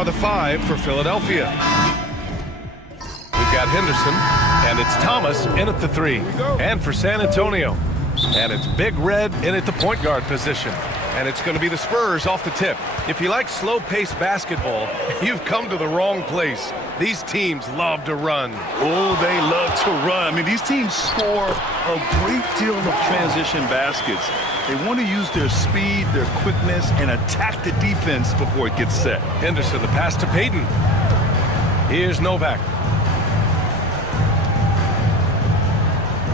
are the 5 for Philadelphia. We've got Henderson, and it's Thomas in at the 3. And for San Antonio, and it's Big Red in at the point guard position. And it's going to be the Spurs off the tip. If you like slow-paced basketball, you've come to the wrong place. These teams love to run. Oh, they love to run. I mean, these teams score a great deal of transition baskets. They want to use their speed, their quickness, and attack the defense before it gets set. Henderson, the pass to Payton. Here's Novak.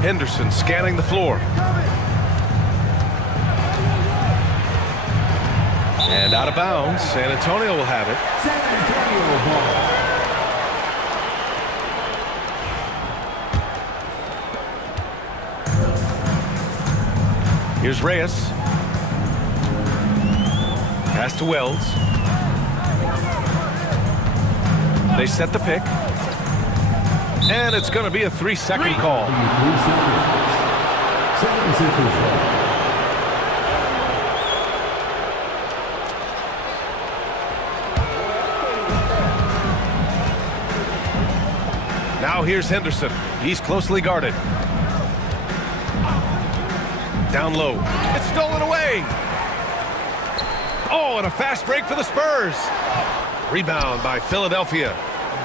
Henderson scanning the floor. And out of bounds. San Antonio will have it. San Antonio ball. Here's Reyes. Pass to Wells. They set the pick. And it's going to be a 3-second call. 3 seconds. 7 seconds. Now here's Henderson. He's closely guarded. Down low. It's stolen away. Oh, and a fast break for the Spurs. Rebound by Philadelphia.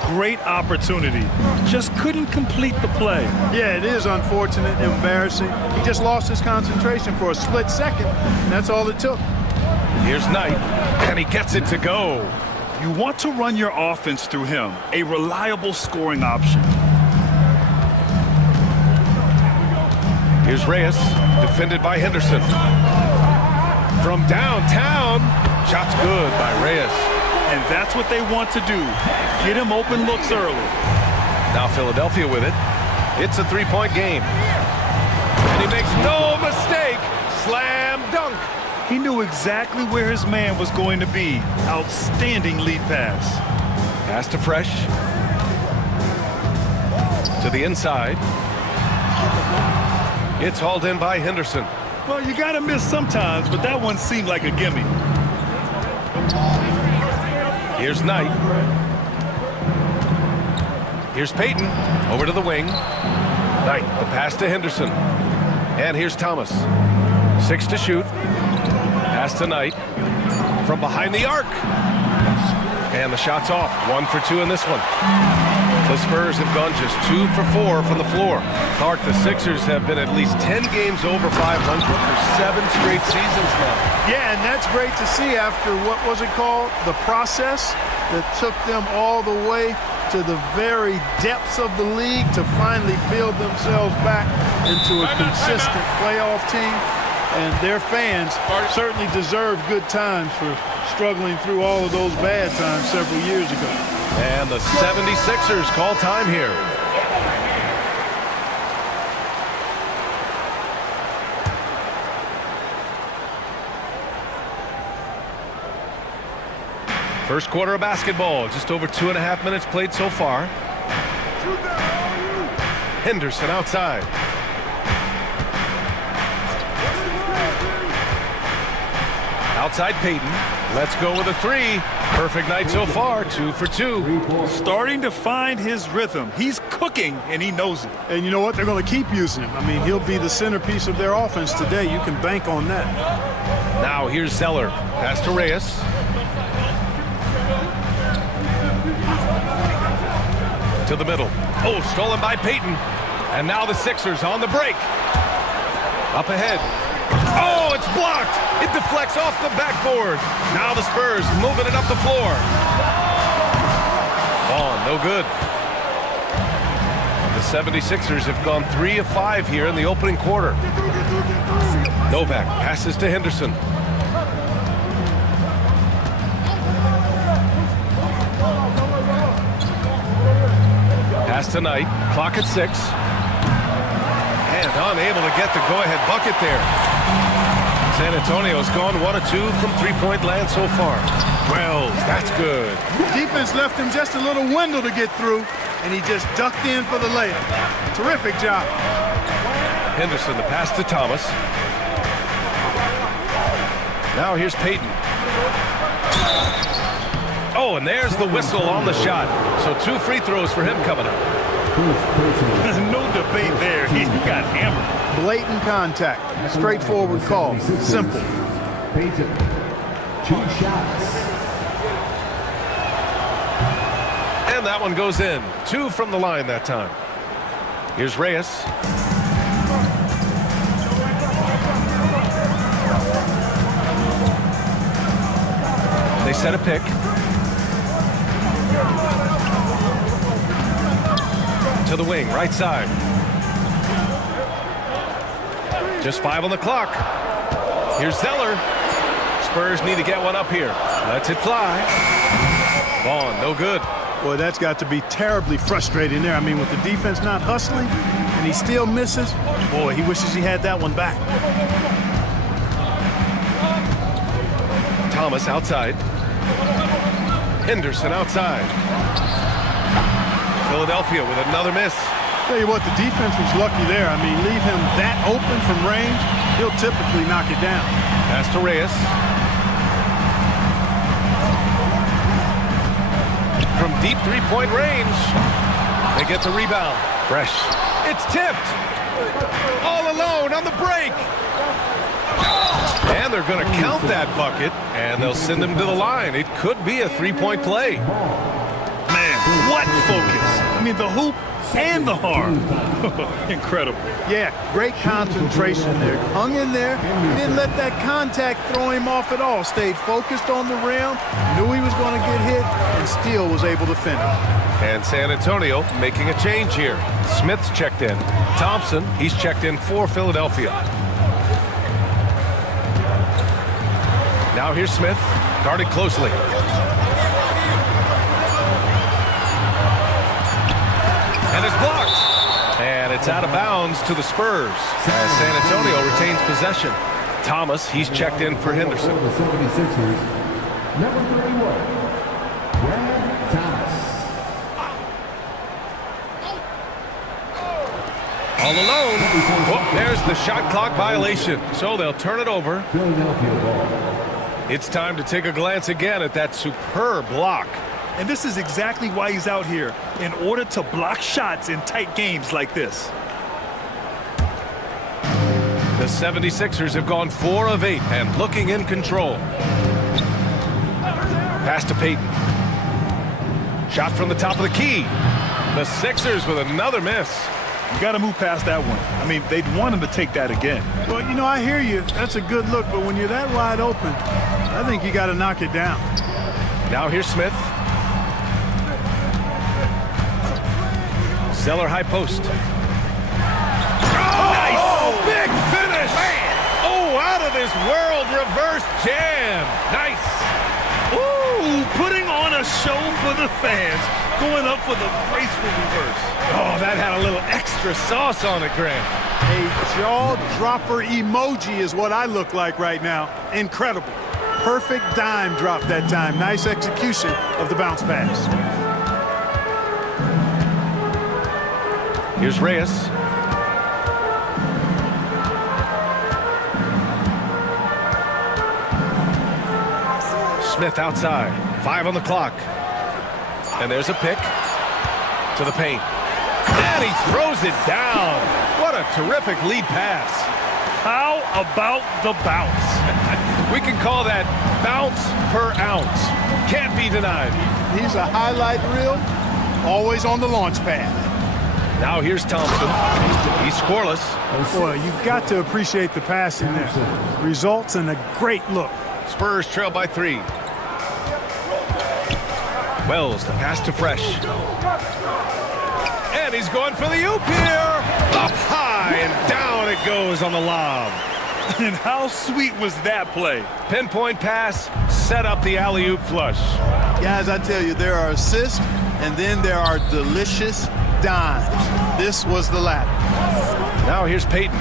Great opportunity. Just couldn't complete the play. Yeah, it is unfortunate, embarrassing. He just lost his concentration for a split second, and that's all it took. Here's Knight, and he gets it to go. You want to run your offense through him, a reliable scoring option. Here's Reyes, defended by Henderson. From downtown, shot's good by Reyes. And that's what they want to do. Get him open looks early. Now Philadelphia with it. It's a 3-point game. And he makes no mistake. Slam dunk. He knew exactly where his man was going to be. Outstanding lead pass. Pass to Fresh. To the inside. It's hauled in by Henderson. Well, you got to miss sometimes, but that one seemed like a gimme. Here's Knight. Here's Payton. Over to the wing. Knight, the pass to Henderson. And here's Thomas. 6 to shoot. Pass to Knight. From behind the arc. And the shot's off. 1 for 2 in this one. The Spurs have gone just 2 for 4 from the floor. Clark, the Sixers have been at least 10 games over 500 for 7 straight seasons now. Yeah, and that's great to see after, what was it called? The process that took them all the way to the very depths of the league to finally build themselves back into a consistent playoff team. And their fans certainly deserve good times for struggling through all of those bad times several years ago. And the 76ers call time here. First quarter of basketball, just over 2.5 minutes played so far. Henderson outside. Outside Payton. Let's go with a 3. Perfect night so far, 2 for 2. Starting to find his rhythm. He's cooking, and he knows it. And you know what? They're going to keep using him. I mean, he'll be the centerpiece of their offense today. You can bank on that. Now here's Zeller. Pass to Reyes. To the middle. Oh, stolen by Payton. And now the Sixers on the break. Up ahead. Oh, it's blocked. It deflects off the backboard. Now the Spurs moving it up the floor. Ball, no good. The 76ers have gone 3 of 5 here in the opening quarter. Novak passes to Henderson. Pass to Knight. Clock at 6. And unable to get the go-ahead bucket there. San Antonio's gone 1 of 2 from three-point land so far. Wells, that's good. Defense left him just a little window to get through, and he just ducked in for the layup. Terrific job. Henderson, the pass to Thomas. Now here's Payton. Oh, and there's the whistle on the shot. So 2 free throws for him coming up. No debate there. He got hammered. Blatant contact. Straightforward call. Simple. Payton, 2 shots. And that one goes in. 2 from the line that time. Here's Reyes. They set a pick. To the wing, right side. Just 5 on the clock. Here's Zeller. Spurs need to get one up here. Lets it fly. Vaughn, no good. Boy, that's got to be terribly frustrating there. I mean, with the defense not hustling and he still misses, boy, he wishes he had that one back. Thomas outside. Henderson outside. Philadelphia with another miss. Tell you what, the defense was lucky there. I mean, leave him that open from range, he'll typically knock it down. Pass to Reyes. From deep three-point range, they get the rebound. Fresh. It's tipped. All alone on the break. And they're going to count that bucket, and they'll send him to the line. It could be a 3-point play. Man, what focus. I mean, the hoop and the arm. Incredible. Yeah, great concentration there. Hung in there. Didn't let that contact throw him off at all. Stayed focused on the rim. Knew he was going to get hit and still was able to finish. And San Antonio making a change here. Smith's checked in. Thompson, he's checked in for Philadelphia. Now here's Smith, guarded closely. And it's blocked. And it's out of bounds to the Spurs as San Antonio retains possession. Thomas, he's checked in for Henderson. For the 76ers, number 31, Brad Thomas. All alone. Oh, there's the shot clock violation. So they'll turn it over. Philadelphia ball. It's time to take a glance again at that superb block. And this is exactly why he's out here, in order to block shots in tight games like this. The 76ers have gone 4 of 8 and looking in control. Pass to Payton. Shot from the top of the key. The Sixers with another miss. You got to move past that one. I mean, they'd want him to take that again. Well, you know, I hear you. That's a good look, but when you're that wide open, I think you got to knock it down. Now here's Smith. Zeller high post. Nice! Oh, big finish! Man. Oh, out of this world reverse jam. Nice. Ooh, putting on a show for the fans, going up for the graceful reverse. Oh, that had a little extra sauce on it, Grant. A jaw-dropper emoji is what I look like right now. Incredible. Perfect dime drop that time. Nice execution of the bounce pass. Here's Reyes. Smith outside. 5 on the clock. And there's a pick to the paint. And he throws it down. What a terrific lead pass. How about the bounce? We can call that bounce per ounce. Can't be denied. He's a highlight reel, always on the launch pad. Now here's Thompson. He's scoreless. Boy, you've got to appreciate the passing there. Results in a great look. Spurs trail by 3. Wells, the pass to Fresh. And he's going for the oop here. Up high and down it goes on the lob. And how sweet was that play? Pinpoint pass, set up the alley-oop flush. Guys, I tell you, there are assists, and then there are delicious dimes. This was the latter. Now here's Payton.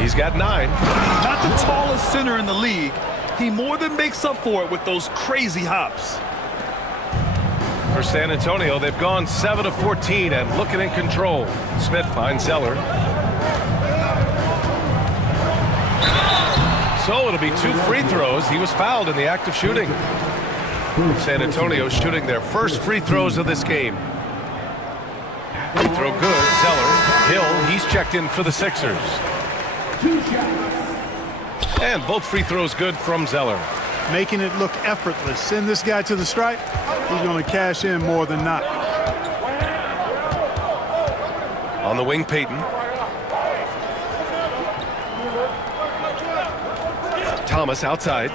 He's got 9. Not the tallest center in the league. He more than makes up for it with those crazy hops. For San Antonio, they've gone 7 of 14 and looking in control. Smith finds Zeller. So it'll be 2 free throws. He was fouled in the act of shooting. San Antonio shooting their first free throws of this game. Free throw good. Zeller. Hill, he's checked in for the Sixers. 2 shots. And both free throws good from Zeller. Making it look effortless. Send this guy to the stripe. He's going to cash in more than not. On the wing, Payton. Thomas outside.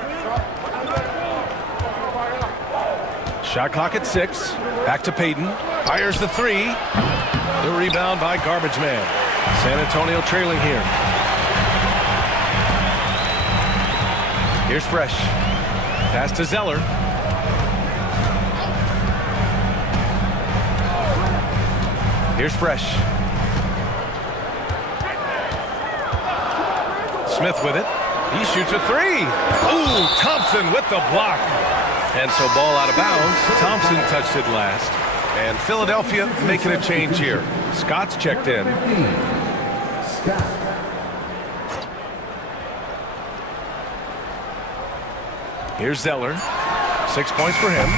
Shot clock at 6. Back to Payton. Fires the 3. The rebound by Garbage Man. San Antonio trailing here. Here's Fresh. Pass to Zeller. Here's Fresh. Smith with it. He shoots a 3. Ooh, Thompson with the block. And so ball out of bounds. Thompson touched it last. And Philadelphia making a change here. Scott's checked in. 15. Scott. Here's Zeller. 6 points for him.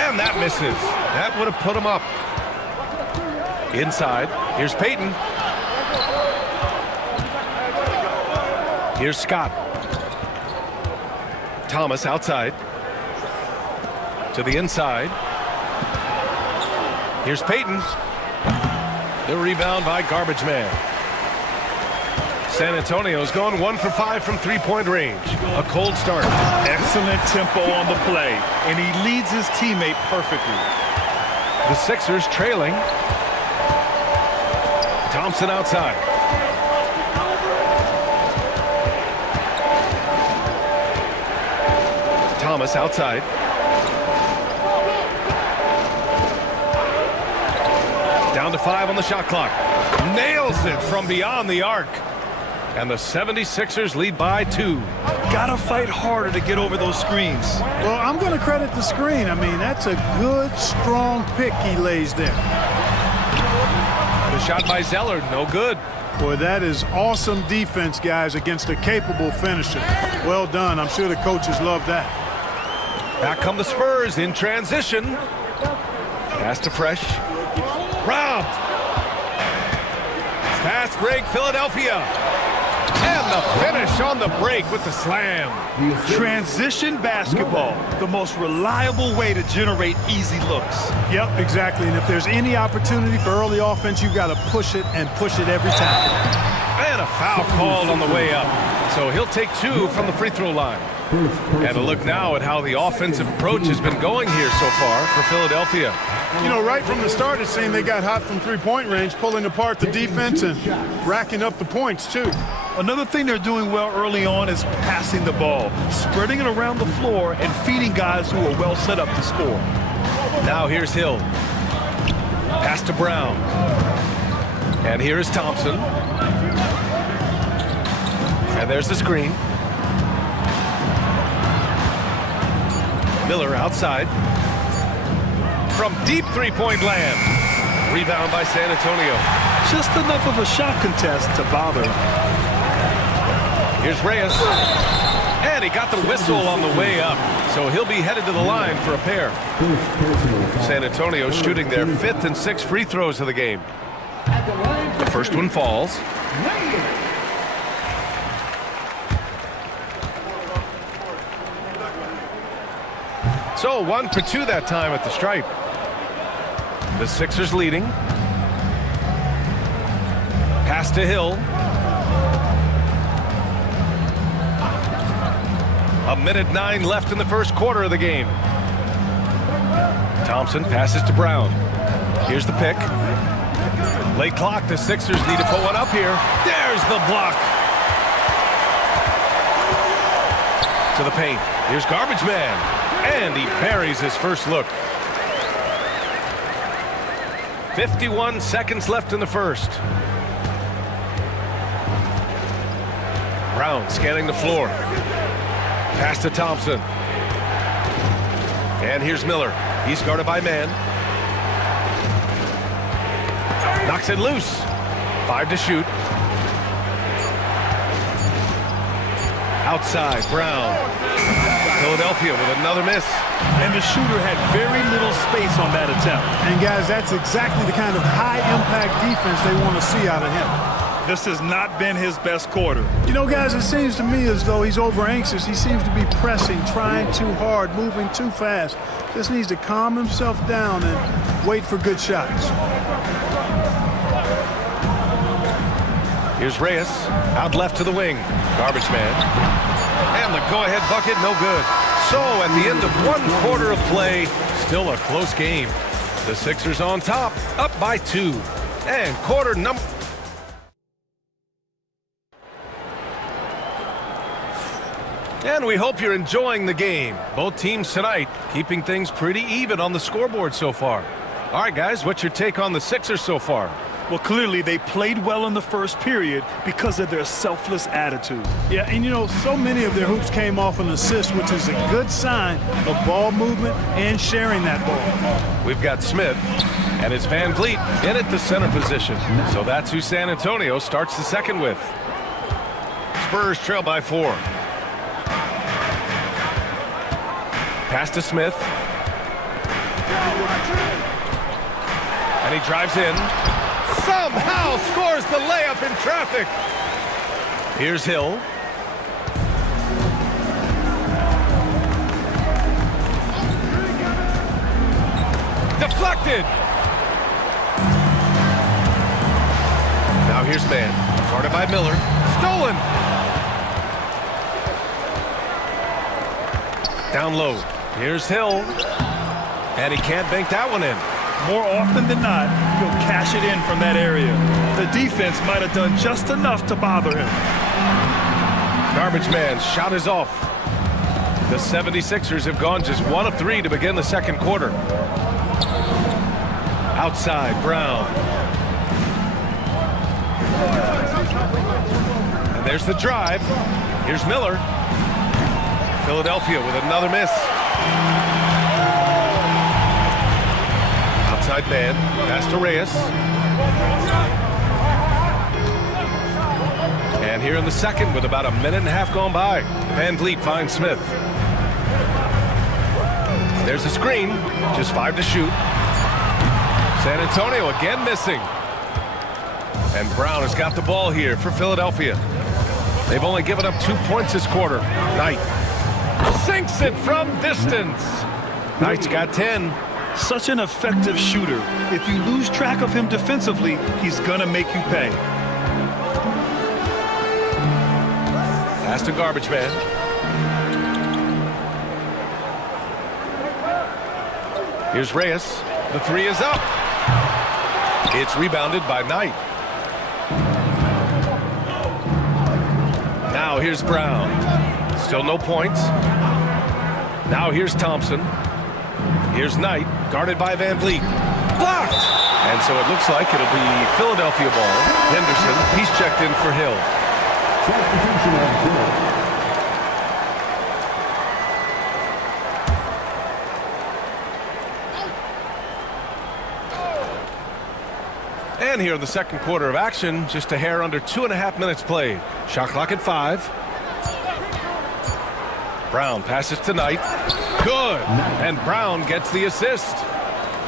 And that misses. That would have put him up. Inside. Here's Payton. Here's Scott. Thomas outside. To the inside. Here's Payton. The rebound by Garbage Man. San Antonio's going 1 for 5 from three-point range. A cold start. Excellent tempo on the play, and he leads his teammate perfectly. The Sixers trailing. Thompson outside. Thomas outside. Down to 5 on the shot clock. Nails it from beyond the arc. And the 76ers lead by 2. Gotta fight harder to get over those screens. Well, I'm going to credit the screen. I mean, that's a good, strong pick he lays there. The shot by Zeller, no good. Boy, that is awesome defense, guys, against a capable finisher. Well done. I'm sure the coaches love that. Back come the Spurs in transition. Pass to Fresh. Robbed. Fast break, Philadelphia. And the finish on the break with the slam. Transition basketball, the most reliable way to generate easy looks. Yep, exactly. And if there's any opportunity for early offense, you've got to push it and push it every time. And a foul called on the way up. So he'll take 2 from the free throw line. And a look now at how the offensive approach has been going here so far for Philadelphia. You know, right from the start, it seemed they got hot from three-point range, pulling apart the defense and racking up the points, too. Another thing they're doing well early on is passing the ball, spreading it around the floor and feeding guys who are well set up to score. Now here's Hill. Pass to Brown. And here is Thompson. And there's the screen. Miller outside. From deep three-point land. Rebound by San Antonio. Just enough of a shot contest to bother. Here's Reyes. And he got the whistle on the way up. So he'll be headed to the line for a pair. San Antonio shooting their 5th and 6th free throws of the game. The first one falls. So 1 for 2 that time at the stripe. The Sixers leading. Pass to Hill. A minute 9 left in the first quarter of the game. Thompson passes to Brown. Here's the pick. Late clock. The Sixers need to put one up here. There's the block. To the paint. Here's Garbage Man. And he buries his first look. 51 seconds left in the first. Brown scanning the floor. Pass to Thompson. And here's Miller. He's guarded by Man. Knocks it loose. 5 to shoot. Outside, Brown. Philadelphia with another miss. And the shooter had very little space on that attempt. And guys, that's exactly the kind of high-impact defense they want to see out of him. This has not been his best quarter. You know, guys, it seems to me as though he's over-anxious. He seems to be pressing, trying too hard, moving too fast. Just needs to calm himself down and wait for good shots. Here's Reyes, out left to the wing. Garbage man. And the go-ahead bucket, no good. So at the end of one quarter of play, still a close game. The Sixers on top, up by 2. And quarter number... And we hope you're enjoying the game. Both teams tonight keeping things pretty even on the scoreboard so far. All right, guys, what's your take on the Sixers so far? Well, clearly they played well in the first period because of their selfless attitude. Yeah, and you know, so many of their hoops came off an assist, which is a good sign of ball movement and sharing that ball. We've got Smith, and it's Van Vliet in at the center position. So that's who San Antonio starts the second with. Spurs trail by 4. Pass to Smith. And he drives in. Somehow scores the layup in traffic. Here's Hill. Deflected. Now here's Mann. Guarded by Miller. Stolen. Down low. Here's Hill. And he can't bank that one in. More often than not, he'll cash it in from that area. The defense might have done just enough to bother him. Garbage man shot is off. The 76ers have gone just 1 of 3 to begin the second quarter. Outside, Brown. And there's the drive. Here's Miller. Philadelphia with another miss. Outside man, pass to Reyes. And here in the second with about a minute and a half gone by, Van Vliet finds Smith. There's a screen, just 5 to shoot. San Antonio again missing. And Brown has got the ball here for Philadelphia. They've only given up 2 points this quarter. Knight sinks it from distance. Knight's got 10. Such an effective shooter. If you lose track of him defensively, he's gonna make you pay. Pass to Garbage Man. Here's Reyes. The 3 is up. It's rebounded by Knight. Now here's Brown. Still no points. Now here's Thompson. Here's Knight, guarded by Van Vliet. Blocked! And so it looks like it'll be Philadelphia ball. Henderson, he's checked in for Hill. Substitution on Hill. And here in the second quarter of action, just a hair under 2.5 minutes played. Shot clock at 5. Brown passes to Knight. Good. And Brown gets the assist.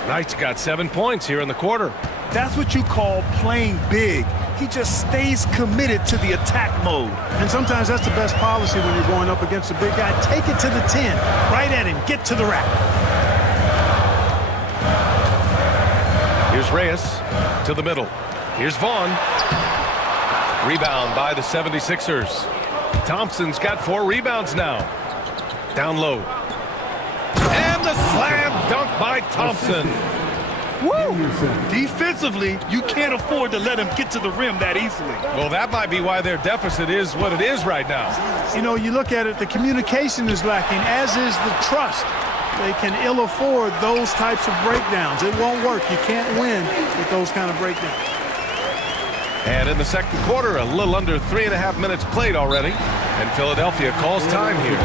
Knight's got 7 points here in the quarter. That's what you call playing big. He just stays committed to the attack mode. And sometimes that's the best policy when you're going up against a big guy. Take it to the 10. Right at him. Get to the rack. Here's Reyes to the middle. Here's Vaughn. Rebound by the 76ers. Thompson's got 4 rebounds now. Down low. And the slam dunk by Thompson. Woo! Defensively, you can't afford to let him get to the rim that easily. Well, that might be why their deficit is what it is right now. You know, you look at it, the communication is lacking, as is the trust. They can ill afford those types of breakdowns. It won't work. You can't win with those kind of breakdowns. And in the second quarter, a little under 3.5 minutes played already. And Philadelphia calls time here.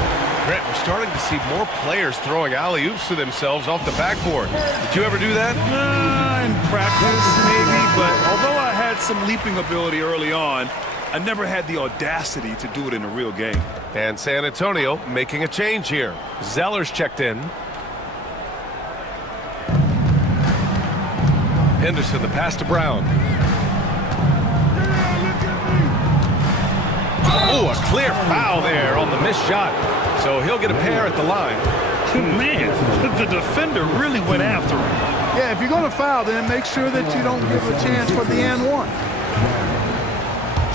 Grant, we're starting to see more players throwing alley-oops to themselves off the backboard. Did you ever do that? In practice, maybe, but although I had some leaping ability early on, I never had the audacity to do it in a real game. And San Antonio making a change here. Zeller's checked in. Henderson, the pass to Brown. Oh, a clear foul there on the missed shot. So he'll get a pair at the line. Man, the defender really went after him. Yeah, if you're going to foul, then make sure that you don't give a chance for the and one.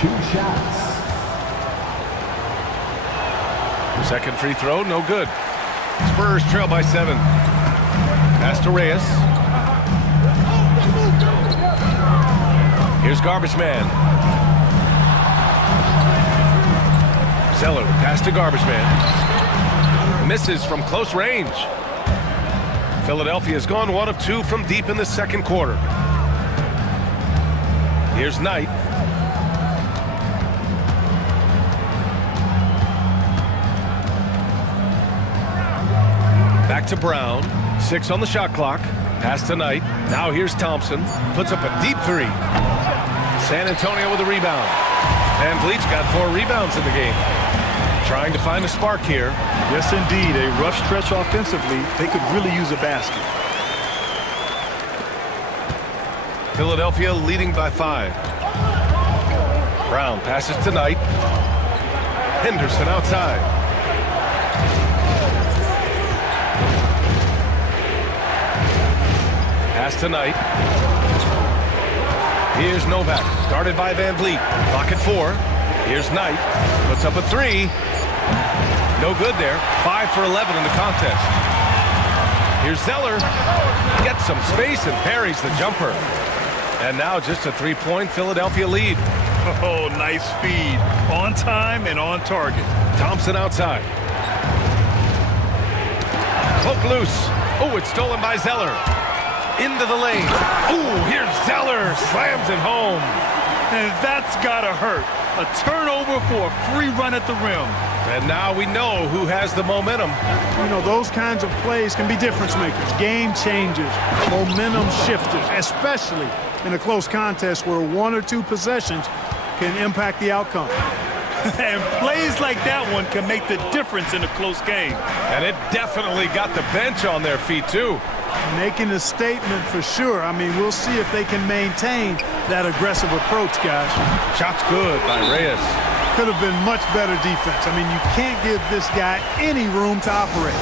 2 shots. Second free throw, no good. Spurs trail by 7. Pass to Reyes. Here's Garbage Man. Zeller, pass to Garbage Man. Misses from close range. Philadelphia has gone 1 of 2 from deep in the second quarter. Here's Knight. Back to Brown. 6 on the shot clock. Pass to Knight. Now here's Thompson. Puts up a deep 3. San Antonio with a rebound. Van Vliet's got 4 rebounds in the game. Trying to find a spark here. Yes, indeed. A rough stretch offensively. They could really use a basket. Philadelphia leading by 5. Brown passes to Knight. Henderson outside. Pass to Knight. Here's Novak, guarded by Van Vliet. Clock at 4. Here's Knight. Puts up a 3. No good there. 5 for 11 in the contest. Here's Zeller. Gets some space and parries the jumper. And now just a 3-point Philadelphia lead. Oh, nice feed. On time and on target. Thompson outside. Poke loose. Oh, it's stolen by Zeller. Into the lane. Oh, here's Zeller. Slams it home. And that's gotta hurt. A turnover for a free run at the rim. And now we know who has the momentum. You know, those kinds of plays can be difference makers, game changers, momentum shifters, especially in a close contest where 1 or 2 possessions can impact the outcome. And plays like that one can make the difference in a close game. And it definitely got the bench on their feet, too. Making a statement for sure. I mean, we'll see if they can maintain that aggressive approach, guys. Shot's good by Reyes. Could have been much better defense. I mean, you can't give this guy any room to operate.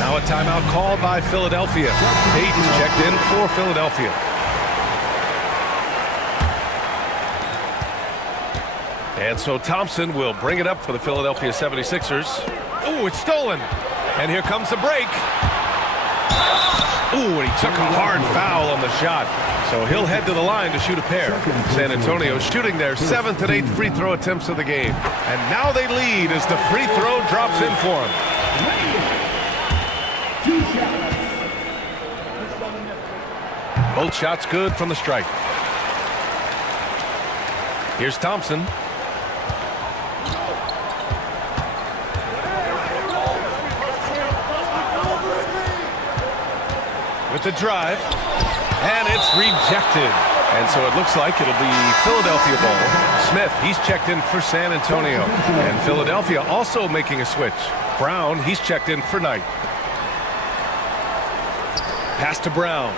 Now a timeout called by Philadelphia. Payton's checked in for Philadelphia. And so Thompson will bring it up for the Philadelphia 76ers. Oh, it's stolen. And here comes the break. Ooh, and he took a hard foul on the shot. So he'll head to the line to shoot a pair. San Antonio shooting their 7th and 8th free throw attempts of the game. And now they lead as the free throw drops in for them. 2 shots. Both shots good from the strike. Here's Thompson. With the drive, and it's rejected. And so it looks like it'll be Philadelphia ball. Smith, he's checked in for San Antonio. And Philadelphia also making a switch. Brown, he's checked in for Knight. Pass to Brown.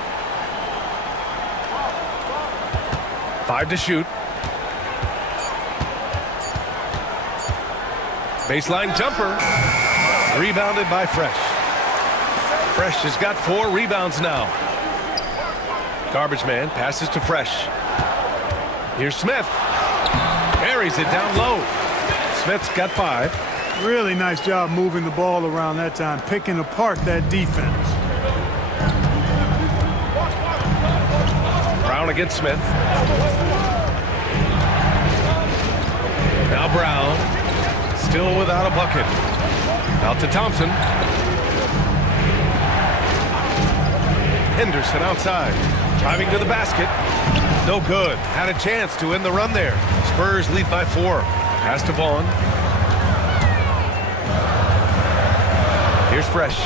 5 to shoot. Baseline jumper. Rebounded by Fresh. Fresh has got 4 rebounds now. Garbage Man passes to Fresh. Here's Smith. Carries it down low. Smith's got 5. Really nice job moving the ball around that time, picking apart that defense. Brown against Smith. Now Brown. Still without a bucket. Out to Thompson. Henderson outside. Driving to the basket. No good. Had a chance to end the run there. Spurs lead by 4. Pass to Vaughn. Here's Fresh.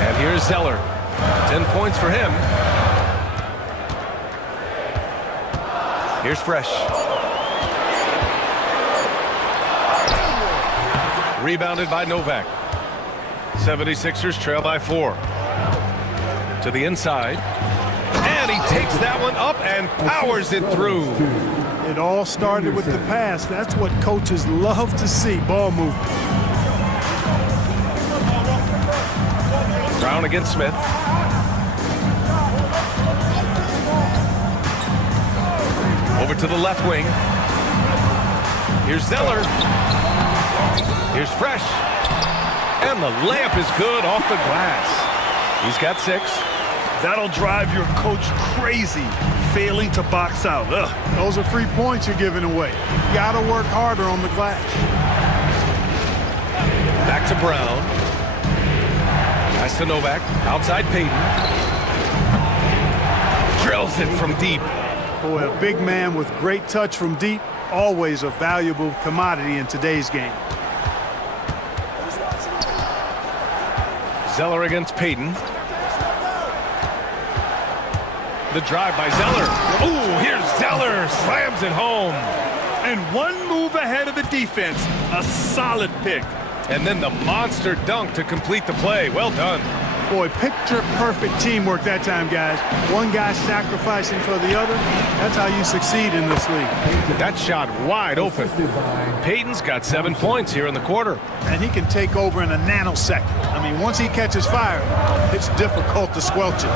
And here's Zeller. 10 points for him. Here's Fresh. Rebounded by Novak. 76ers trail by 4. To the inside. And he takes that one up and powers it through. It all started with the pass. That's what coaches love to see, ball movement. Brown against Smith. Over to the left wing. Here's Zeller. Here's Fresh. And the layup is good off the glass. He's got 6. That'll drive your coach crazy, failing to box out. Ugh. Those are free points you're giving away. You got to work harder on the glass. Back to Brown. Pass to Novak. Outside Payton. Drills it from deep. Boy, a big man with great touch from deep, always a valuable commodity in today's game. Zeller against Payton. The drive by Zeller. Ooh, here's Zeller. Slams it home. And one move ahead of the defense. A solid pick. And then the monster dunk to complete the play. Well done. Boy, picture-perfect teamwork that time, guys. One guy sacrificing for the other. That's how you succeed in this league. That shot wide open. Payton's got 7 points here in the quarter. And he can take over in a nanosecond. I mean, once he catches fire, it's difficult to squelch it.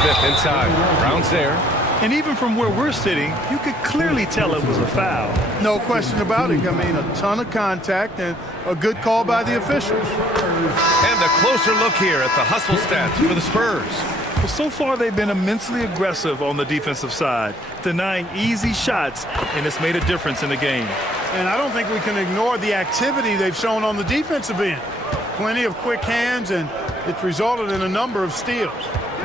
Smith inside. Brown's there. And even from where we're sitting, you could clearly tell it was a foul. No question about it. I mean, a ton of contact and a good call by the officials. And a closer look here at the hustle stats for the Spurs. Well, so far they've been immensely aggressive on the defensive side, denying easy shots, and it's made a difference in the game. And I don't think we can ignore the activity they've shown on the defensive end. Plenty of quick hands, and it's resulted in a number of steals.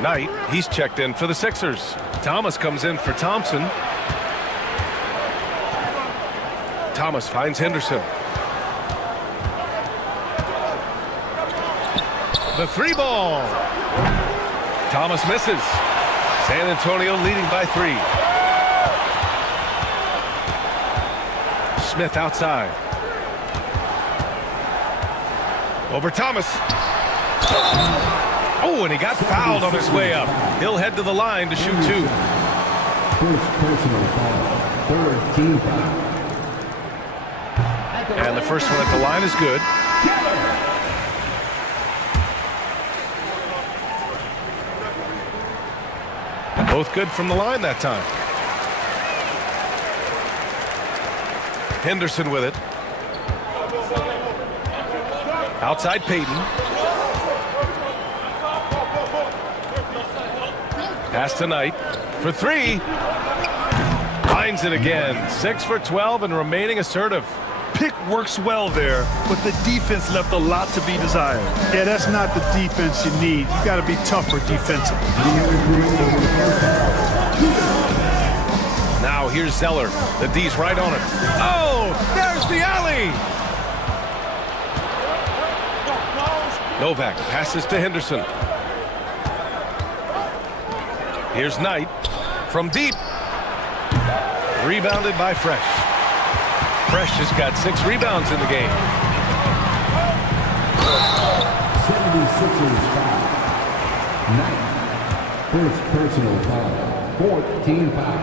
Knight, he's checked in for the Sixers. Thomas comes in for Thompson. Thomas finds Henderson. The 3 ball. Thomas misses. San Antonio leading by 3. Smith outside. Over Thomas. Oh, and he got fouled on his way up. He'll head to the line to shoot 2. First personal foul. Third team foul. And the first one at the line is good. Both good from the line that time. Henderson with it. Outside Payton. Pass to Knight for 3. Finds it again. 6 for 12 and remaining assertive. Pick works well there, but the defense left a lot to be desired. Yeah, that's not the defense you need. You got to be tougher defensively. Now here's Zeller. The D's right on it. Oh, there's the alley. Novak passes to Henderson. Here's Knight from deep. Rebounded by Fresh. Fresh has got 6 rebounds in the game. 76ers foul. Knight. First personal foul. 14 foul.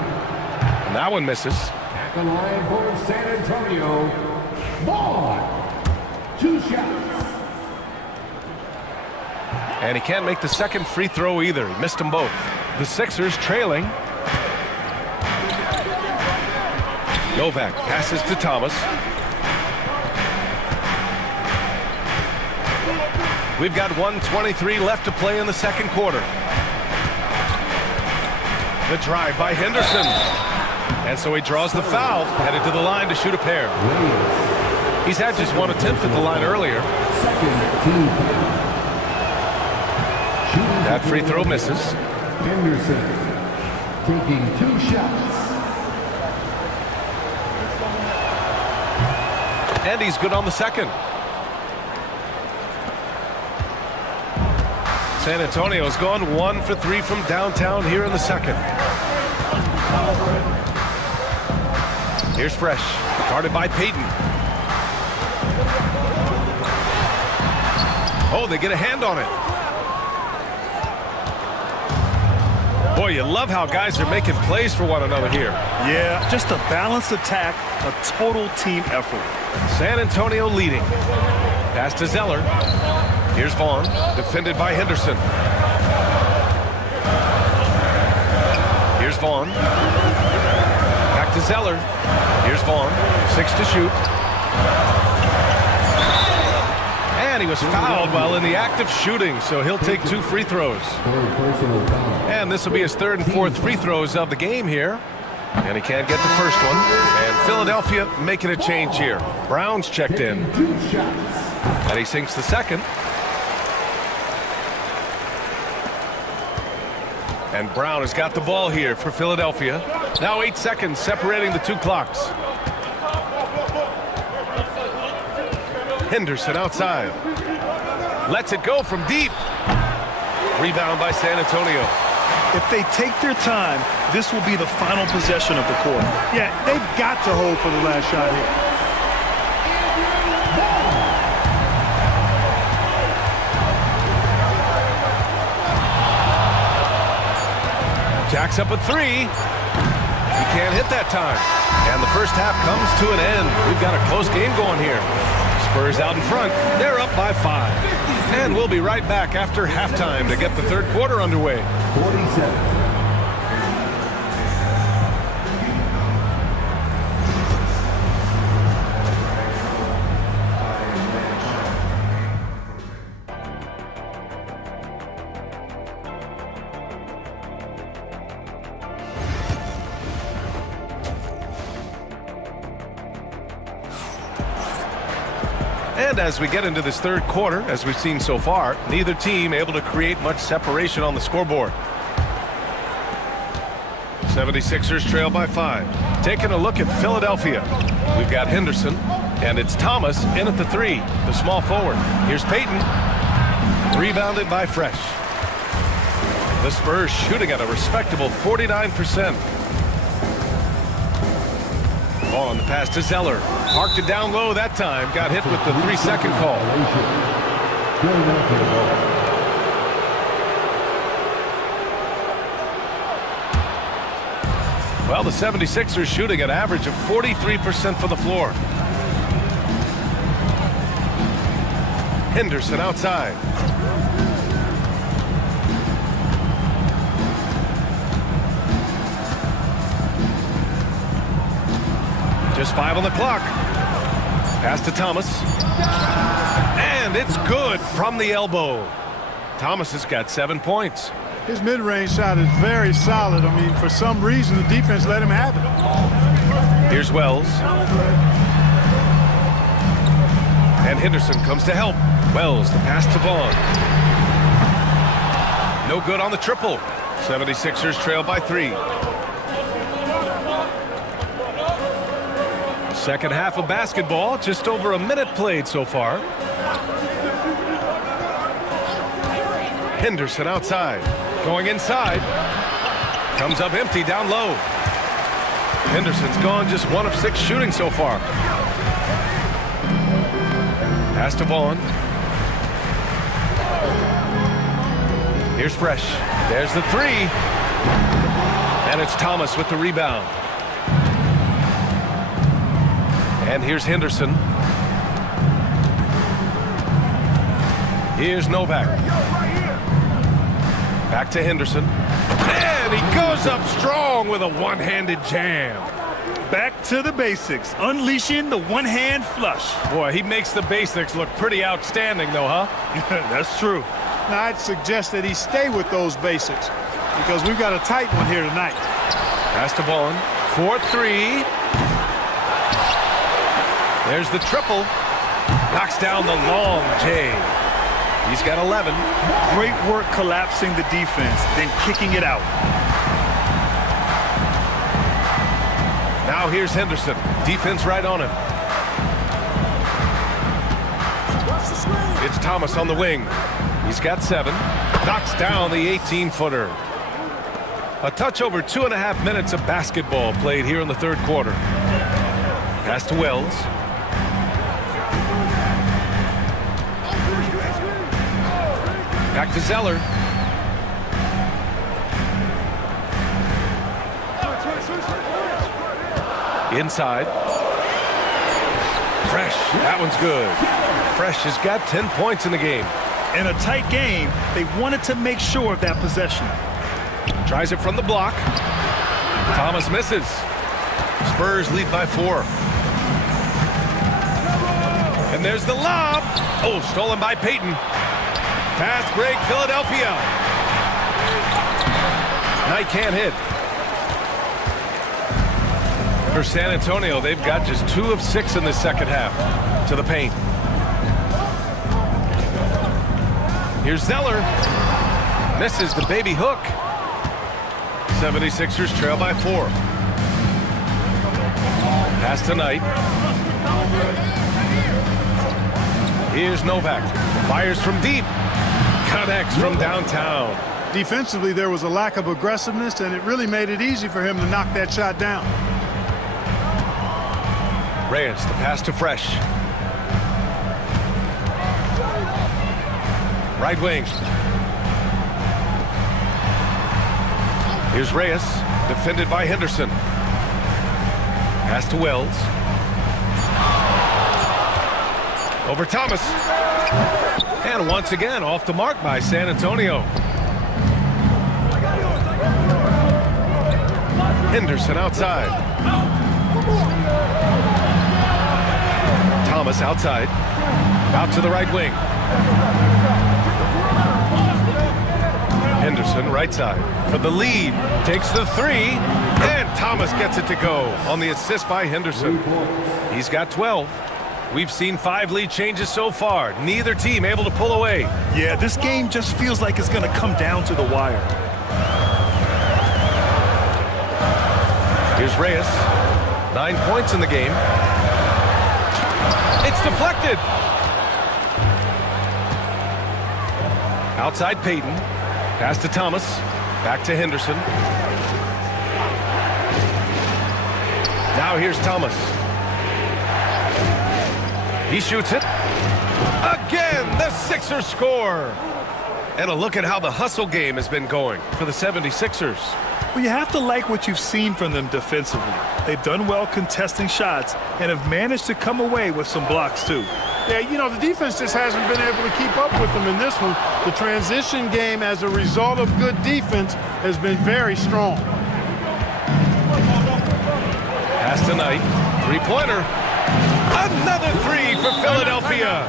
And that one misses. At the line for San Antonio. Ball. 2 shots. And he can't make the second free throw either. He missed them both. The Sixers trailing. Novak passes to Thomas. We've got 1:23 left to play in the second quarter. The drive by Henderson. And so he draws the foul, headed to the line to shoot a pair. He's had just 1 attempt at the line earlier. Second team foul. That free throw misses. Henderson taking 2 shots. And he's good on the second. San Antonio's gone 1 for 3 from downtown here in the second. Here's Fresh, guarded by Payton. Oh, they get a hand on it. Boy, you love how guys are making plays for one another here. Yeah, just a balanced attack, a total team effort. San Antonio leading. Pass to Zeller. Here's Vaughn, defended by Henderson. Here's Vaughn. Back to Zeller. Here's Vaughn, 6 to shoot. And he was fouled while in the act of shooting, so he'll take 2 free throws. And this will be his 3rd and 4th free throws of the game here. And he can't get the first one. And Philadelphia making a change here. Brown's checked in. And he sinks the second. And Brown has got the ball here for Philadelphia. Now 8 seconds separating the 2 clocks. Henderson outside. Lets it go from deep. Rebound by San Antonio. If they take their time, this will be the final possession of the quarter. Yeah, they've got to hold for the last shot here. Jacks up a 3. He can't hit that time. And the first half comes to an end. We've got a close game going here. Spurs out in front. They're up by 5. And we'll be right back after halftime to get the 3rd quarter underway. 47. And as we get into this 3rd quarter, as we've seen so far, neither team able to create much separation on the scoreboard. 76ers trail by 5. Taking a look at Philadelphia. We've got Henderson, and it's Thomas in at the 3, the small forward. Here's Payton. Rebounded by Fresh. The Spurs shooting at a respectable 49%. Ball on the pass to Zeller. Parked it down low that time. Got hit with the 3-second call. Well, the 76ers shooting an average of 43% from the floor. Henderson outside. Just 5 on the clock. Pass to Thomas. And it's good from the elbow. Thomas has got 7 points. His mid-range shot is very solid. I mean, for some reason, the defense let him have it. Here's Wells. And Henderson comes to help. Wells, the pass to Vaughn. No good on the triple. 76ers trail by 3. Second half of basketball, just over a minute played so far. Henderson outside, going inside. Comes up empty down low. Henderson's gone just 1 of 6 shooting so far. Pass to Vaughn. Here's Fresh. There's the 3. And it's Thomas with the rebound. And here's Henderson. Here's Novak. Back to Henderson. And he goes up strong with a one-handed jam. Back to the basics, unleashing the one-hand flush. Boy, he makes the basics look pretty outstanding, though, huh? That's true. Now, I'd suggest that he stay with those basics because we've got a tight one here tonight. Pass to Vaughn. 4-3. There's the triple. Knocks down the long J. He's got 11. Great work collapsing the defense, then kicking it out. Now here's Henderson. Defense right on him. It's Thomas on the wing. He's got 7. Knocks down the 18-footer. A touch over 2.5 minutes of basketball played here in the third quarter. Pass to Wells. Back to Zeller. Inside. Fresh. That one's good. Fresh has got 10 points in the game. In a tight game, they wanted to make sure of that possession. Tries it from the block. Thomas misses. Spurs lead by 4. And there's the lob. Oh, stolen by Payton. Fast break, Philadelphia. Knight can't hit. For San Antonio, they've got just 2 of 6 in the second half. To the paint. Here's Zeller. Misses the baby hook. 76ers trail by 4. Pass to Knight. Here's Novak. Fires from deep. Connects from downtown. Defensively, there was a lack of aggressiveness, and it really made it easy for him to knock that shot down. Reyes, the pass to Fresh. Right wing. Here's Reyes, defended by Henderson. Pass to Wells. Over Thomas. And once again, off the mark by San Antonio. Henderson outside. Thomas outside. Out to the right wing. Henderson right side for the lead. Takes the 3. And Thomas gets it to go on the assist by Henderson. He's got 12. We've seen 5 lead changes so far. Neither team able to pull away. Yeah, this game just feels like it's going to come down to the wire. Here's Reyes. 9 points in the game. It's deflected. Outside Payton. Pass to Thomas. Back to Henderson. Now here's Thomas. He shoots it. Again, the Sixers score. And a look at how the hustle game has been going for the 76ers. Well, you have to like what you've seen from them defensively. They've done well contesting shots and have managed to come away with some blocks, too. Yeah, you know, the defense just hasn't been able to keep up with them in this one. The transition game, as a result of good defense, has been very strong. Pass to Knight. 3-pointer. Another 3 for Philadelphia.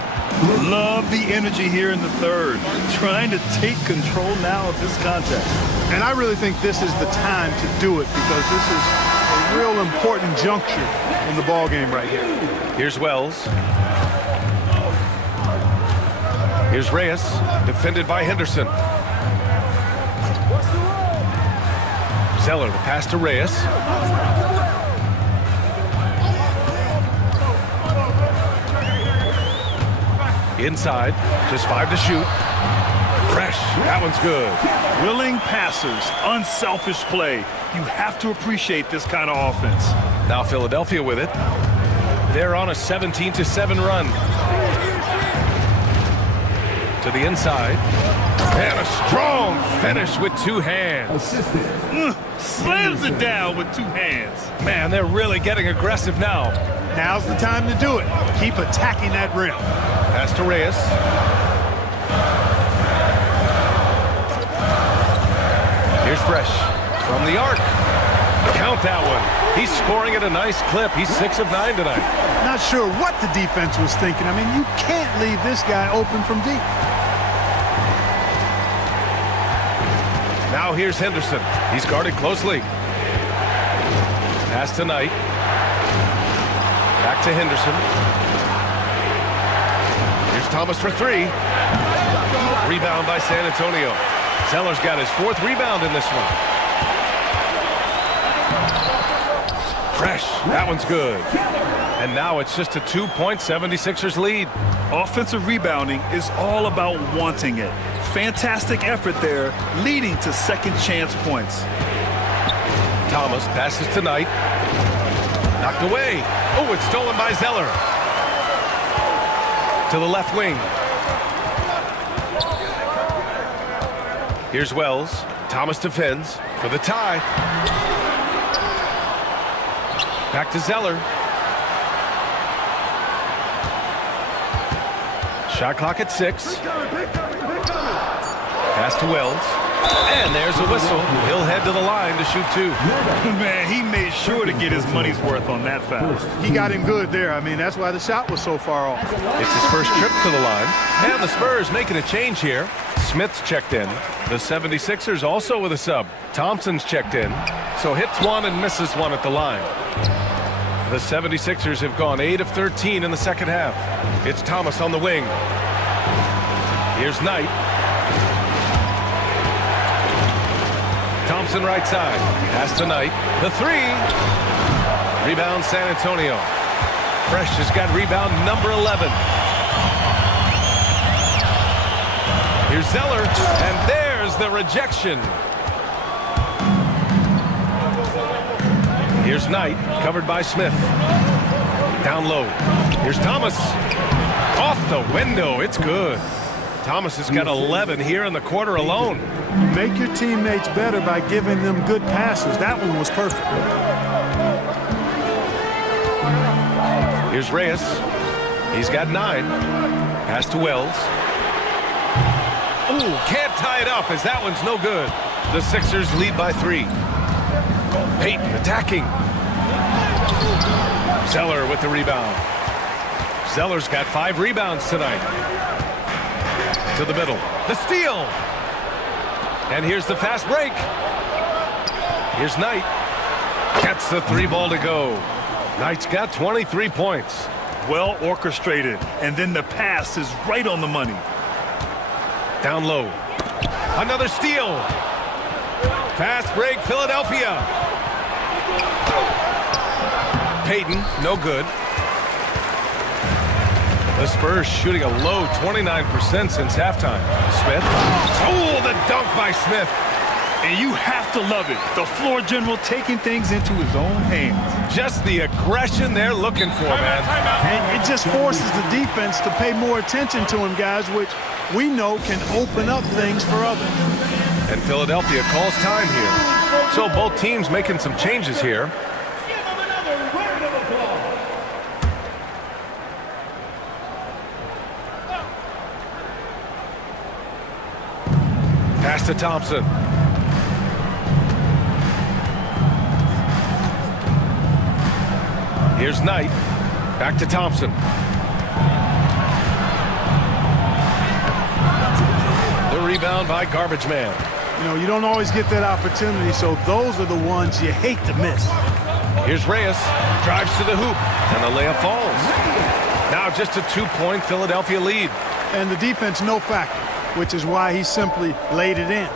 Love the energy here in the third. Trying to take control now of this contest. And I really think this is the time to do it because this is a real important juncture in the ball game right here. Here's Wells. Here's Reyes, defended by Henderson. Zeller, the pass to Reyes. Inside, just 5 to shoot. Fresh, that one's good. Willing passers, unselfish play. You have to appreciate this kind of offense. Now Philadelphia with it. They're on a 17-7 run. To the inside. And a strong finish with 2 hands. Slams it down with 2 hands. Man, they're really getting aggressive now. Now's the time to do it. Keep attacking that rim. Pass to Reyes. Here's Fresh from the arc. Count that one. He's scoring at a nice clip. He's 6 of 9 tonight. Not sure what the defense was thinking. I mean, you can't leave this guy open from deep. Now here's Henderson. He's guarded closely. Pass to Knight. Back to Henderson. Here's Thomas for 3. Rebound by San Antonio. Zeller's got his 4th rebound in this one. Fresh. That one's good. And now it's just a 2-point 76ers lead. Offensive rebounding is all about wanting it. Fantastic effort there, leading to second chance points. Thomas passes to Knight. Knocked away. Oh, it's stolen by Zeller. To the left wing. Here's Wells. Thomas defends for the tie. Back to Zeller. Shot clock at 6. Pass to Wells. And there's a whistle. He'll head to the line to shoot 2. Man, he made sure to get his money's worth on that foul. He got him good there. I mean, that's why the shot was so far off. It's his first trip to the line. And the Spurs making a change here. Smith's checked in. The 76ers also with a sub. Thompson's checked in. So hits 1 and misses 1 at the line. The 76ers have gone 8 of 13 in the second half. It's Thomas on the wing. Here's Knight. Thompson right side. Pass to Knight. The 3. Rebound San Antonio. Fresh has got rebound number 11. Here's Zeller. And there's the rejection. Here's Knight, covered by Smith. Down low. Here's Thomas. Off the window. It's good. Thomas has got 11 here in the quarter alone. You make your teammates better by giving them good passes. That one was perfect. Here's Reyes. He's got 9. Pass to Wells. Ooh, can't tie it up as that one's no good. The Sixers lead by 3. Payton attacking. Zeller with the rebound. Zeller's got 5 rebounds tonight. To the middle. The steal. And here's the fast break. Here's Knight. Gets the 3 ball to go. Knight's got 23 points. Well orchestrated. And then the pass is right on the money. Down low. Another steal. Fast break, Philadelphia. Payton, no good. The Spurs shooting a low 29% since halftime. Smith. Oh, the dunk by Smith. And you have to love it. The floor general taking things into his own hands. Just the aggression they're looking for, man. And it just forces the defense to pay more attention to him, guys, which we know can open up things for others. And Philadelphia calls time here. So both teams making some changes here. Pass to Thompson. Here's Knight. Back to Thompson. The rebound by Garbage Man. You know, you don't always get that opportunity, so those are the ones you hate to miss. Here's Reyes. Drives to the hoop, and the layup falls. Now just a 2-point Philadelphia lead. And the defense, no factor, which is why he simply laid it in.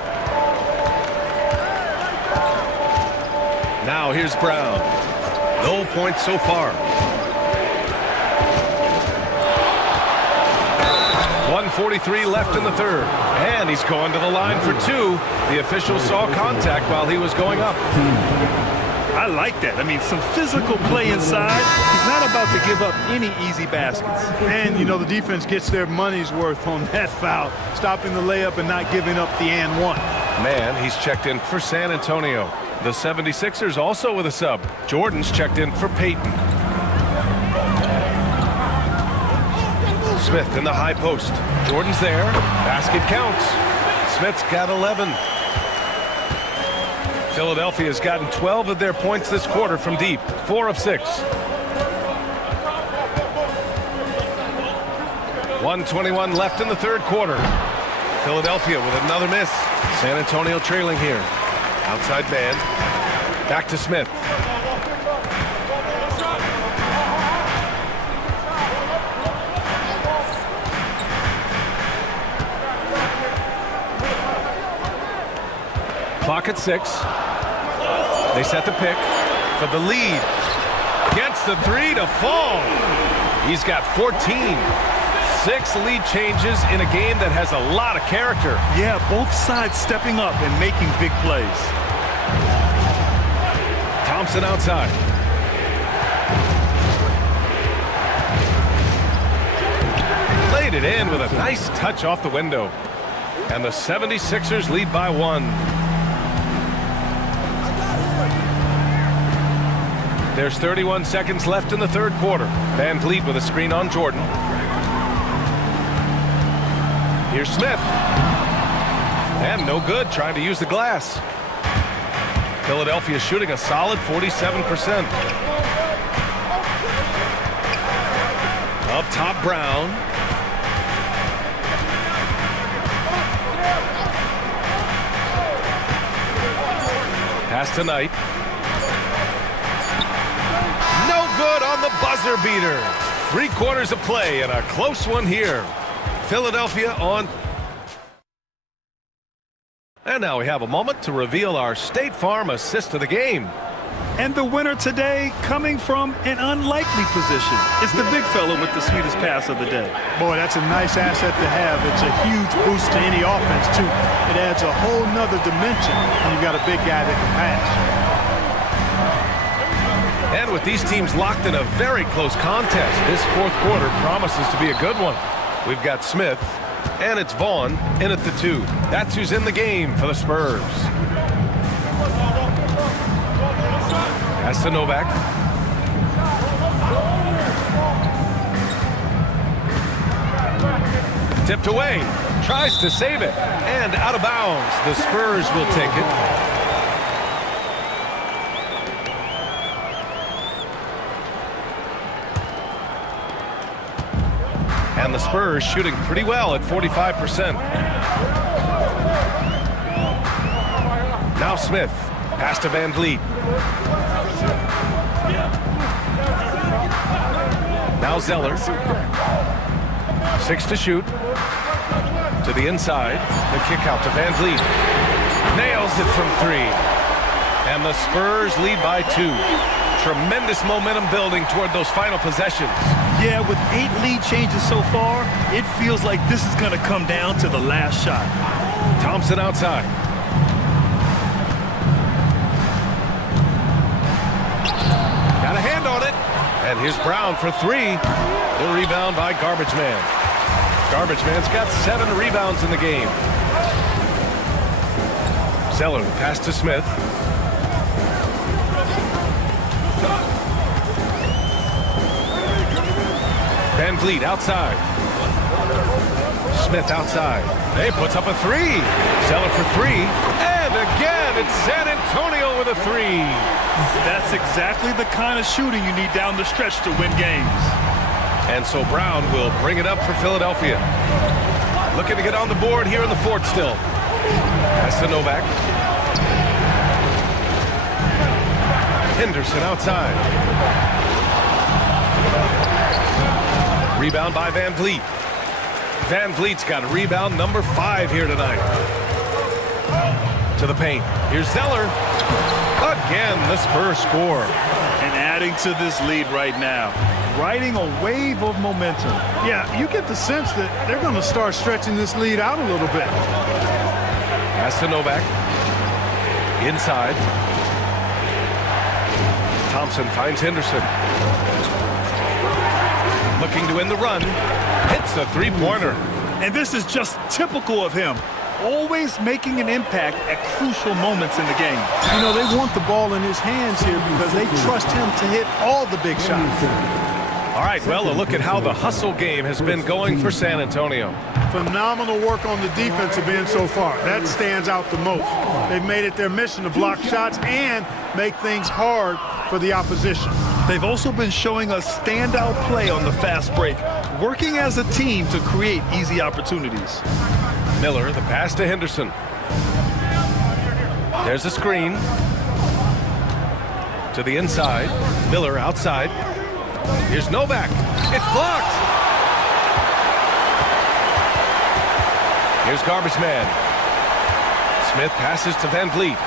Now here's Brown. No points so far. 1:43 left in the third. And he's going to the line for 2. The official saw contact while he was going up. I like that. I mean, some physical play inside. He's not about to give up any easy baskets. And, you know, the defense gets their money's worth on that foul, stopping the layup and not giving up the and one. Man, he's checked in for San Antonio. The 76ers also with a sub. Jordan's checked in for Payton. Smith in the high post. Jordan's there. Basket counts. Smith's got 11. Philadelphia's gotten 12 of their points this quarter from deep. 4 of 6. 1:21 left in the third quarter. Philadelphia with another miss. San Antonio trailing here. Outside man. Back to Smith. Clock at 6. They set the pick for the lead. Hits the three to fall. He's got 14. 6 lead changes in a game that has a lot of character. Yeah, both sides stepping up and making big plays. Thompson outside. Laid it in with a nice touch off the window. And the 76ers lead by 1. There's 31 seconds left in the third quarter. Van Vliet with a screen on Jordan. Here's Smith. And no good, trying to use the glass. Philadelphia shooting a solid 47%. Up top, Brown. Pass to Knight. No good on the buzzer beater. 3 quarters of play and a close one here. Philadelphia on. And now we have a moment to reveal our State Farm assist of the game. And the winner today coming from an unlikely position. It's the big fella with the sweetest pass of the day. Boy, that's a nice asset to have. It's a huge boost to any offense, too. It adds a whole nother dimension when you've got a big guy that can pass. And with these teams locked in a very close contest, this fourth quarter promises to be a good one. We've got Smith, and it's Vaughn in at the 2. That's who's in the game for the Spurs. Pass to Novak. Tipped away. Tries to save it. And out of bounds. The Spurs will take it. And the Spurs shooting pretty well at 45%. Now Smith. Pass to Van Vliet. Now Zeller. 6 to shoot. To the inside. The kick out to Van Vliet. Nails it from 3. And the Spurs lead by 2. Tremendous momentum building toward those final possessions. Yeah, with 8 lead changes so far, it feels like this is going to come down to the last shot. Thompson outside. Got a hand on it. And here's Brown for 3. The rebound by Garbage Man. Garbage Man's got 7 rebounds in the game. Zeller, pass to Smith. Van Vliet outside. Smith outside. He puts up a 3. Zeller for 3. And again, it's San Antonio with a 3. That's exactly the kind of shooting you need down the stretch to win games. And so Brown will bring it up for Philadelphia. Looking to get on the board here in the fourth still. Pass to Novak. Henderson outside. Rebound by Van Vliet. Van Vliet's got rebound number 5 here tonight. To the paint. Here's Zeller. Again, the Spurs score. And adding to this lead right now. Riding a wave of momentum. Yeah, you get the sense that they're going to start stretching this lead out a little bit. Pass to Novak. Inside. Thompson finds Henderson. Looking to end the run. Hits a 3-pointer. And this is just typical of him. Always making an impact at crucial moments in the game. You know, they want the ball in his hands here because they trust him to hit all the big shots. All right, well, a look at how the hustle game has been going for San Antonio. Phenomenal work on the defensive end so far. That stands out the most. They've made it their mission to block shots and make things hard for the opposition. They've also been showing us standout play on the fast break, working as a team to create easy opportunities. Miller, the pass to Henderson. There's a screen. To the inside. Miller outside. Here's Novak. It's blocked. Here's Garbage Man. Smith passes to Van Vliet.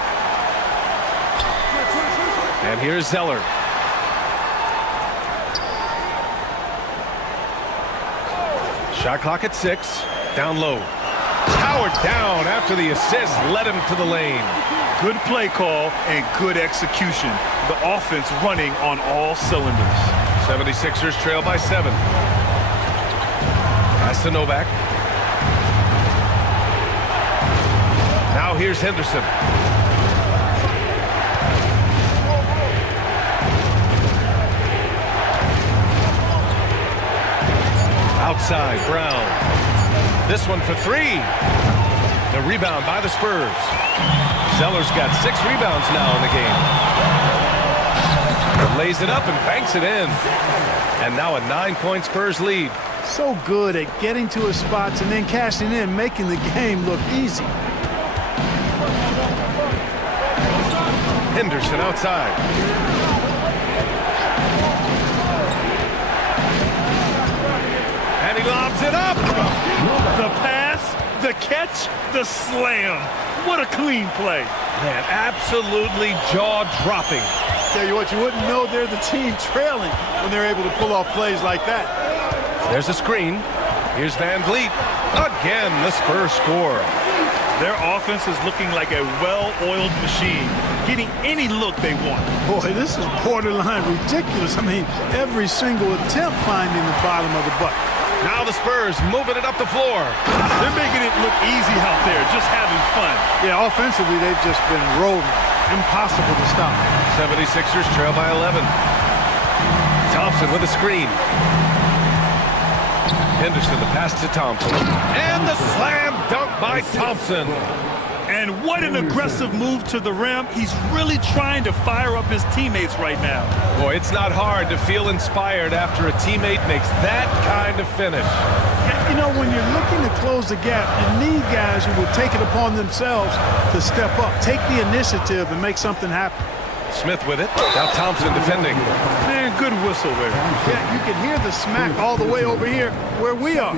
And here's Zeller. Shot clock at 6. Down low. Powered down after the assist led him to the lane. Good play call and good execution. The offense running on all cylinders. 76ers trail by 7. Pass to Novak. Now here's Henderson. Outside, Brown. This one for 3. The rebound by the Spurs. Zeller's got 6 rebounds now in the game. Lays it up and banks it in. And now a 9-point Spurs lead. So good at getting to his spots and then cashing in, making the game look easy. Henderson outside. And he lobs it up. The pass, the catch, the slam. What a clean play. Man, absolutely jaw-dropping. Tell you what, you wouldn't know they're the team trailing when they're able to pull off plays like that. There's a screen. Here's Van Vliet. Again, the Spurs score. Their offense is looking like a well-oiled machine, getting any look they want. Boy, this is borderline ridiculous. I mean, every single attempt finding the bottom of the bucket. Now the Spurs moving it up the floor. They're making it look easy out there, just having fun. Yeah, offensively, they've just been rolling. Impossible to stop. 76ers trail by 11. Thompson with a screen. Henderson, the pass to Thompson. And the slam dunk by Thompson. And what an aggressive move to the rim. He's really trying to fire up his teammates right now. Boy, it's not hard to feel inspired after a teammate makes that kind of finish. You know, when you're looking to close the gap, you need guys who will take it upon themselves to step up, take the initiative, and make something happen. Smith with it. Now Thompson defending. Man, good whistle there. Yeah, you can hear the smack all the way over here where we are.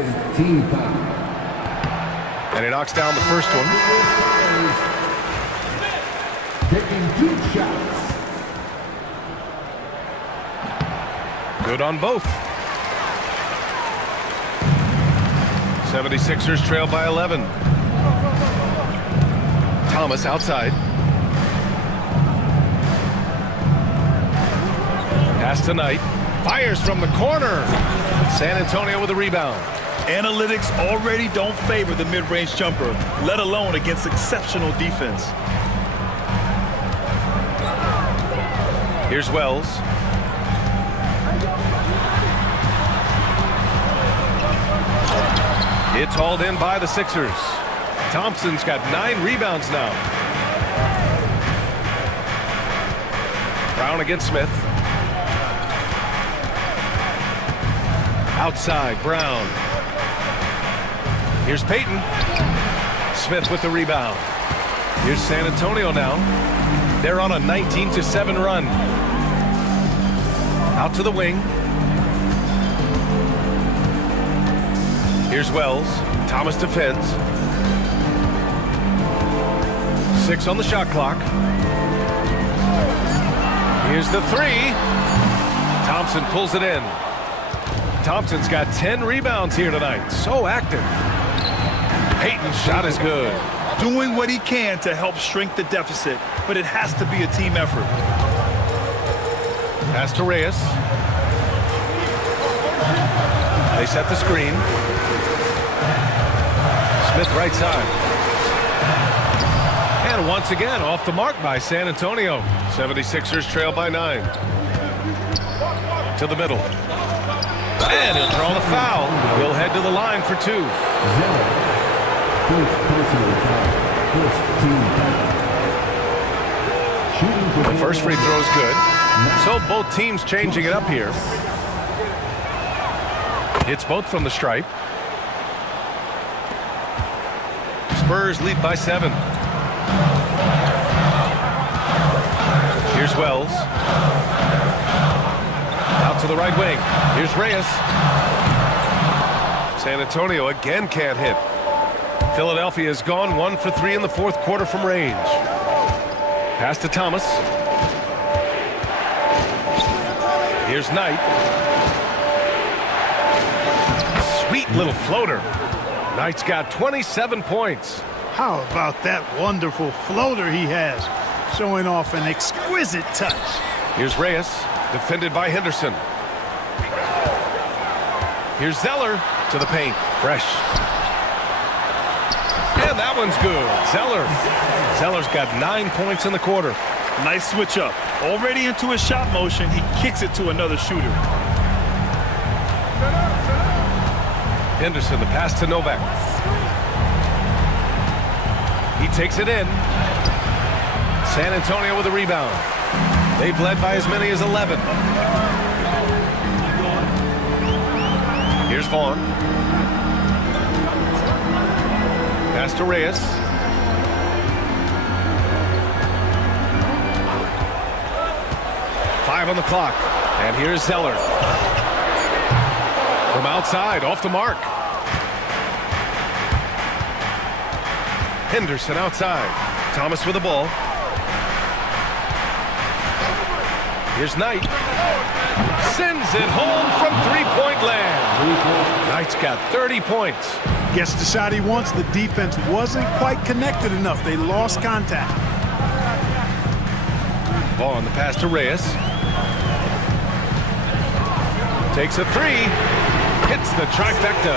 And he knocks down the first one. Taking 2 shots. Good on both. 76ers trail by 11. Thomas outside. Pass to Knight. Fires from the corner. San Antonio with a rebound. Analytics already don't favor the mid-range jumper, let alone against exceptional defense. Here's Wells. It's hauled in by the Sixers. Thompson's got 9 rebounds now. Brown against Smith. Outside, Brown. Here's Payton. Smith with the rebound. Here's San Antonio now. They're on a 19-7 run. Out to the wing. Here's Wells. Thomas defends. 6 on the shot clock. Here's the 3. Thompson pulls it in. Thompson's got 10 rebounds here tonight. So active. Payton's shot is good. Doing what he can to help shrink the deficit, but it has to be a team effort. Pass to Reyes. They set the screen. Smith right side. And once again, off the mark by San Antonio. 76ers trail by 9. To the middle. And he'll draw the foul. He'll head to the line for 2. First personal foul. First team foul. Shooting for The first free throw is good. So both teams changing it up here. Hits both from the stripe. Spurs lead by 7. Here's Wells. Out to the right wing. Here's Reyes. San Antonio again can't hit. Philadelphia has gone 1 for 3 in the fourth quarter from range. Pass to Thomas. Here's Knight. Sweet Neat little floater. Knight's got 27 points. How about that wonderful floater he has, showing off an exquisite touch. Here's Reyes, defended by Henderson. Here's Zeller to the paint, fresh. And that one's good. Zeller's got 9 points in the quarter. Nice switch up. Already into his shot motion, he kicks it to another shooter. Henderson, the pass to Novak. He takes it in. San Antonio with a rebound. They've led by as many as 11. Here's Vaughn. Pass to Reyes. Five on the clock. And here's Zeller. From outside, off the mark. Henderson outside. Thomas with the ball. Here's Knight. Sends it home from three-point land. Knight's got 30 points. Gets the shot he wants. The defense wasn't quite connected enough. They lost contact. Ball on the pass to Reyes. Takes a three. Hits the trifecta.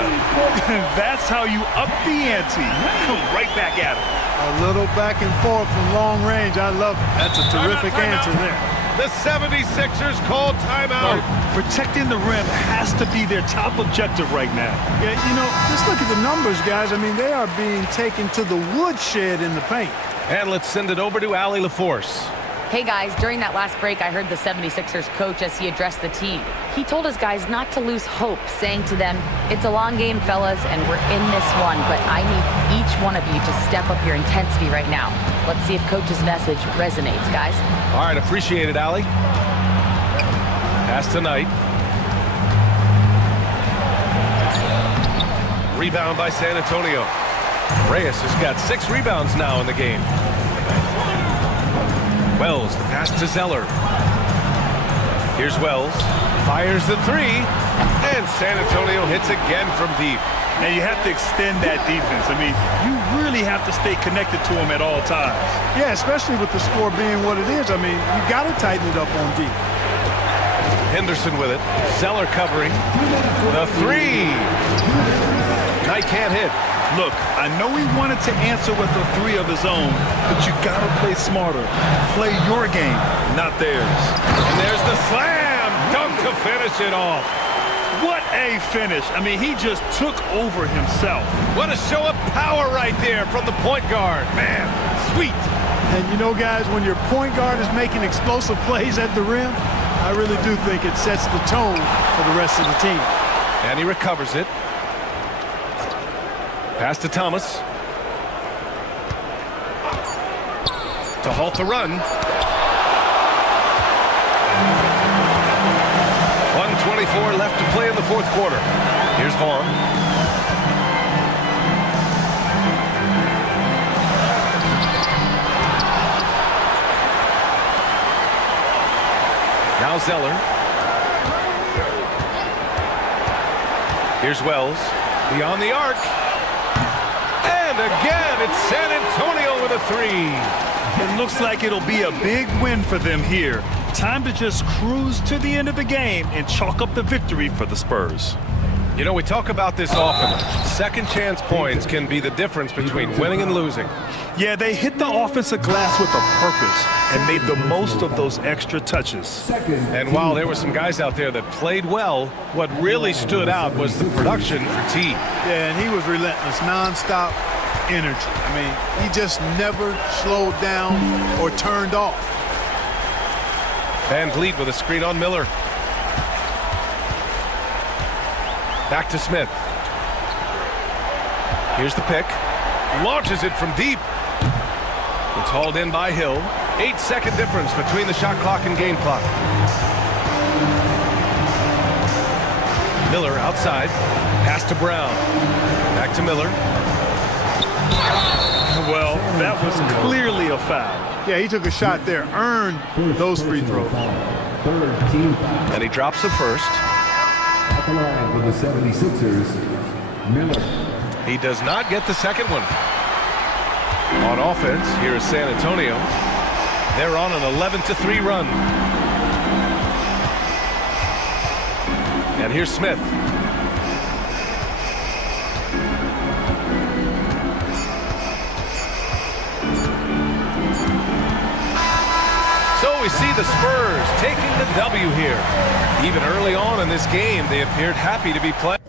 That's how you up the ante. Come right back at him. A little back and forth from long range. I love it. That's a terrific answer there. The 76ers call timeout. Protecting the rim has to be their top objective right now. Yeah, you know, just look at the numbers, guys. I mean, they are being taken to the woodshed in the paint. And let's send it over to Allie LaForce. Hey guys, during that last break, I heard the 76ers coach as he addressed the team. He told his guys not to lose hope, saying to them, "It's a long game, fellas, and we're in this one, but I need each one of you to step up your intensity right now." Let's see if coach's message resonates, guys. All right, appreciate it, Allie. Pass to Knight. Rebound by San Antonio. Reyes has got 6 rebounds now in the game. Wells, the pass to Zeller. Here's Wells. Fires the three. And San Antonio hits again from deep. Now you have to extend that defense. I mean, you really have to stay connected to them at all times. Yeah, especially with the score being what it is. I mean, you got to tighten it up on deep. Henderson with it. Zeller covering. The three. Knight can't hit. Look, I know he wanted to answer with a three of his own, but you got to play smarter. Play your game, not theirs. And there's the slam dunk to finish it off. What a finish. I mean, he just took over himself. What a show of power right there from the point guard. Man, sweet. And you know, guys, when your point guard is making explosive plays at the rim, I really do think it sets the tone for the rest of the team. And he recovers it. Pass to Thomas. To halt the run. 1:24 left to play in the fourth quarter. Here's Vaughn. Now Zeller. Here's Wells. Beyond the arc. And again, it's San Antonio with a three. It looks like it'll be a big win for them here. Time to just cruise to the end of the game and chalk up the victory for the Spurs. You know, we talk about this often. Second chance points can be the difference between winning and losing. Yeah, they hit the offensive glass with a purpose and made the most of those extra touches. And while there were some guys out there that played well, what really stood out was the production for T. Yeah, and he was relentless, nonstop energy. I mean, he just never slowed down or turned off. Van Vliet with a screen on Miller. Back to Smith. Here's the pick. Launches it from deep. It's hauled in by Hill. 8-second difference between the shot clock and game clock. Miller outside. Pass to Brown. Back to Miller. Well, that was clearly a foul. Yeah, he took a shot there, earned those free throws. And he drops the first. At the line for the 76ers, Miller. He does not get the second one. On offense, here is San Antonio. They're on an 11-3 run. And here's Smith. So we see the Spurs taking the W here. Even early on in this game, they appeared happy to be playing.